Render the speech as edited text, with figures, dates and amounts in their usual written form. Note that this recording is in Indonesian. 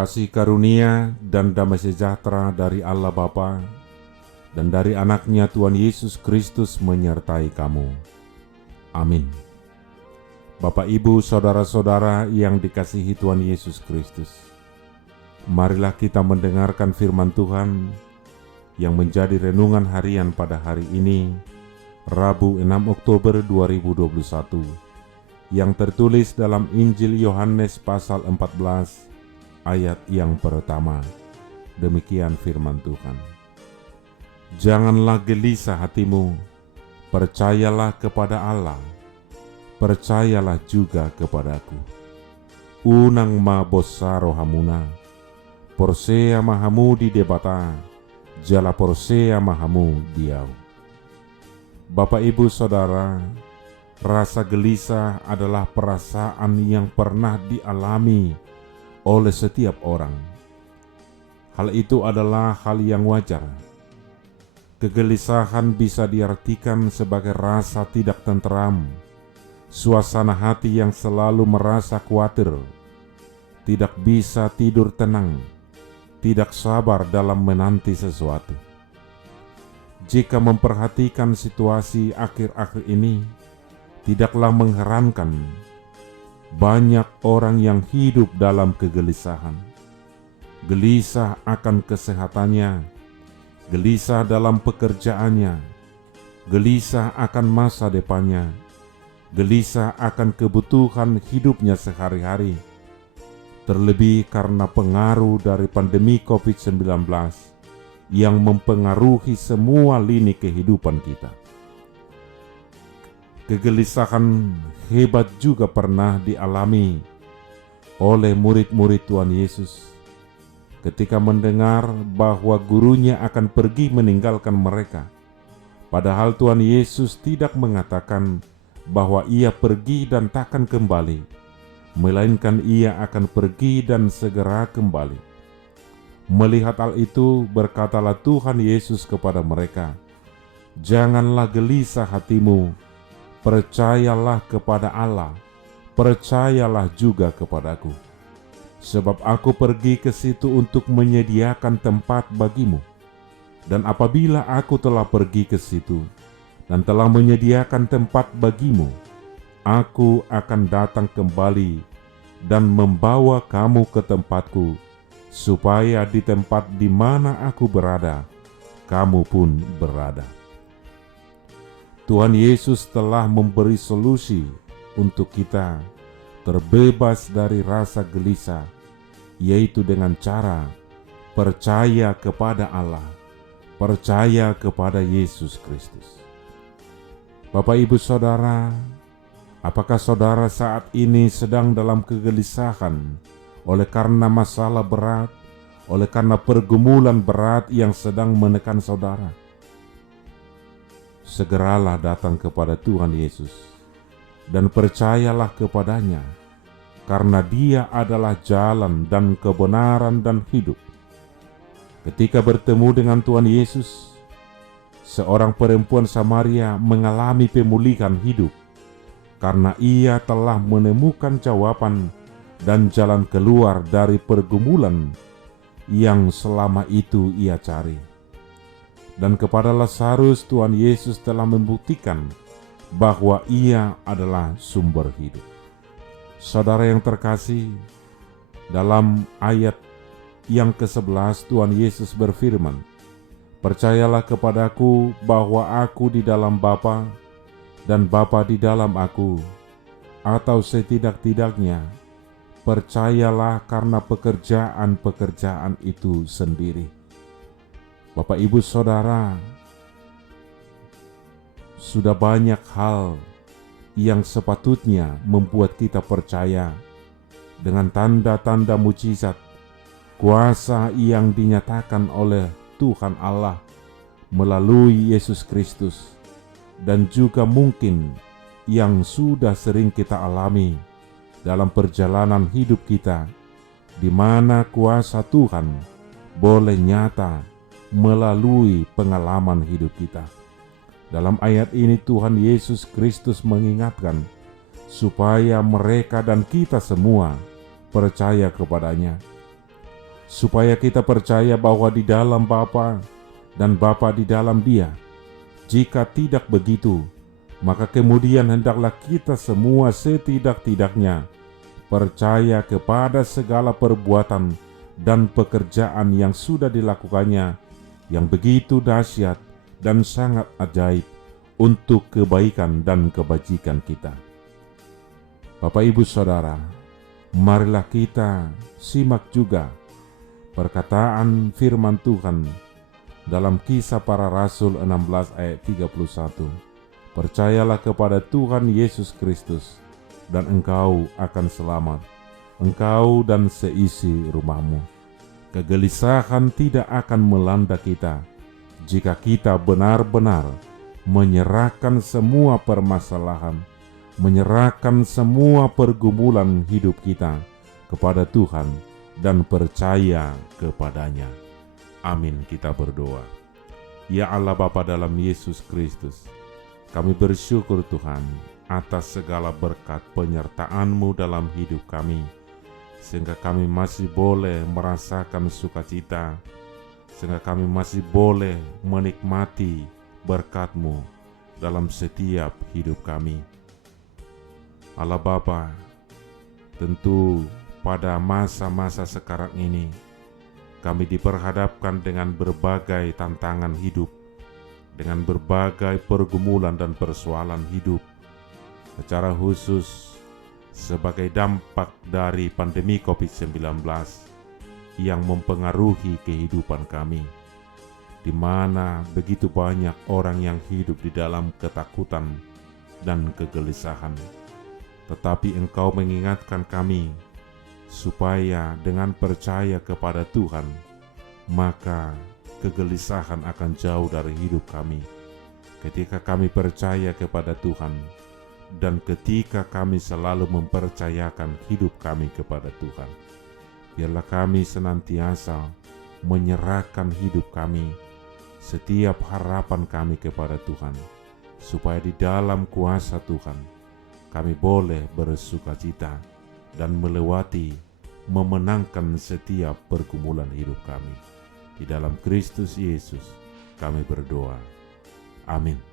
Kasih karunia dan damai sejahtera dari Allah Bapa dan dari anaknya Tuhan Yesus Kristus menyertai kamu. Amin. Bapak, Ibu, saudara-saudara yang dikasihi Tuhan Yesus Kristus, marilah kita mendengarkan firman Tuhan yang menjadi renungan harian pada hari ini, Rabu 6 Oktober 2021, yang tertulis dalam Injil Yohanes pasal 14 ayat yang pertama. Demikian firman Tuhan. Janganlah gelisah hatimu, percayalah kepada Allah, percayalah juga kepadaku. Unang mabosaro hamuna, porsea mahamu di debata, jala porsea mahamu diau. Bapak, Ibu, Saudara, rasa gelisah adalah perasaan yang pernah dialami oleh setiap orang. Hal itu adalah hal yang wajar. Kegelisahan bisa diartikan sebagai rasa tidak tenteram, suasana hati yang selalu merasa khawatir, tidak bisa tidur tenang, tidak sabar dalam menanti sesuatu. Jika memperhatikan situasi akhir-akhir ini, tidaklah mengherankan banyak orang yang hidup dalam kegelisahan. Gelisah akan kesehatannya, gelisah dalam pekerjaannya, gelisah akan masa depannya, gelisah akan kebutuhan hidupnya sehari-hari. Terlebih karena pengaruh dari pandemi COVID-19 yang mempengaruhi semua lini kehidupan kita. Kegelisahan hebat juga pernah dialami oleh murid-murid Tuhan Yesus ketika mendengar bahwa gurunya akan pergi meninggalkan mereka. Padahal Tuhan Yesus tidak mengatakan bahwa ia pergi dan takkan kembali, melainkan ia akan pergi dan segera kembali. Melihat hal itu, berkatalah Tuhan Yesus kepada mereka, "Janganlah gelisah hatimu, percayalah kepada Allah, percayalah juga kepadaku. Sebab aku pergi ke situ untuk menyediakan tempat bagimu. Dan apabila aku telah pergi ke situ dan telah menyediakan tempat bagimu, aku akan datang kembali dan membawa kamu ke tempatku, supaya di tempat di mana aku berada, kamu pun berada." Tuhan Yesus telah memberi solusi untuk kita terbebas dari rasa gelisah, yaitu dengan cara percaya kepada Allah, percaya kepada Yesus Kristus. Bapak, Ibu, Saudara, apakah saudara saat ini sedang dalam kegelisahan oleh karena masalah berat, oleh karena pergumulan berat yang sedang menekan saudara? Segeralah datang kepada Tuhan Yesus dan percayalah kepadanya, karena Dia adalah jalan dan kebenaran dan hidup. Ketika bertemu dengan Tuhan Yesus, seorang perempuan Samaria mengalami pemulihan hidup karena ia telah menemukan jawaban dan jalan keluar dari pergumulan yang selama itu ia cari. Dan kepada Lazarus, Tuhan Yesus telah membuktikan bahwa ia adalah sumber hidup. Saudara yang terkasih, dalam ayat yang ke-11 Tuhan Yesus berfirman, "Percayalah kepadaku bahwa aku di dalam Bapa dan Bapa di dalam aku, atau setidak-tidaknya percayalah karena pekerjaan-pekerjaan itu sendiri." Bapak, Ibu, Saudara, sudah banyak hal yang sepatutnya membuat kita percaya dengan tanda-tanda mujizat, kuasa yang dinyatakan oleh Tuhan Allah melalui Yesus Kristus, dan juga mungkin yang sudah sering kita alami dalam perjalanan hidup kita, di mana kuasa Tuhan boleh nyata melalui pengalaman hidup kita. Dalam ayat ini Tuhan Yesus Kristus mengingatkan supaya mereka dan kita semua percaya kepadanya. supaya kita percaya bahwa di dalam Bapa dan Bapa di dalam Dia. Jika tidak begitu, maka kemudian hendaklah kita semua setidak-tidaknya percaya kepada segala perbuatan dan pekerjaan yang sudah dilakukannya, yang begitu dahsyat dan sangat ajaib untuk kebaikan dan kebajikan kita. Bapak, Ibu, Saudara, marilah kita simak juga perkataan firman Tuhan dalam Kisah Para Rasul 16 ayat 31. Percayalah kepada Tuhan Yesus Kristus dan engkau akan selamat, engkau dan seisi rumahmu. Kegelisahan tidak akan melanda kita jika kita benar-benar menyerahkan semua permasalahan, menyerahkan semua pergumulan hidup kita kepada Tuhan dan percaya kepadanya. Amin. Kita berdoa. Ya Allah Bapa dalam Yesus Kristus, kami bersyukur Tuhan atas segala berkat penyertaan-Mu dalam hidup kami, sehingga kami masih boleh merasakan sukacita, sehingga kami masih boleh menikmati berkat-Mu dalam setiap hidup kami. Allah Bapa, tentu pada masa-masa sekarang ini kami diperhadapkan dengan berbagai tantangan hidup, dengan berbagai pergumulan dan persoalan hidup, secara khusus sebagai dampak dari pandemi COVID-19 yang mempengaruhi kehidupan kami, di mana begitu banyak orang yang hidup di dalam ketakutan dan kegelisahan. Tetapi Engkau mengingatkan kami supaya dengan percaya kepada Tuhan, maka kegelisahan akan jauh dari hidup kami. Ketika kami percaya kepada Tuhan, dan ketika kami selalu mempercayakan hidup kami kepada Tuhan, biarlah kami senantiasa menyerahkan hidup kami, setiap harapan kami kepada Tuhan, supaya di dalam kuasa Tuhan kami boleh bersukacita dan melewati, memenangkan setiap pergumulan hidup kami. Di dalam Kristus Yesus kami berdoa. Amin.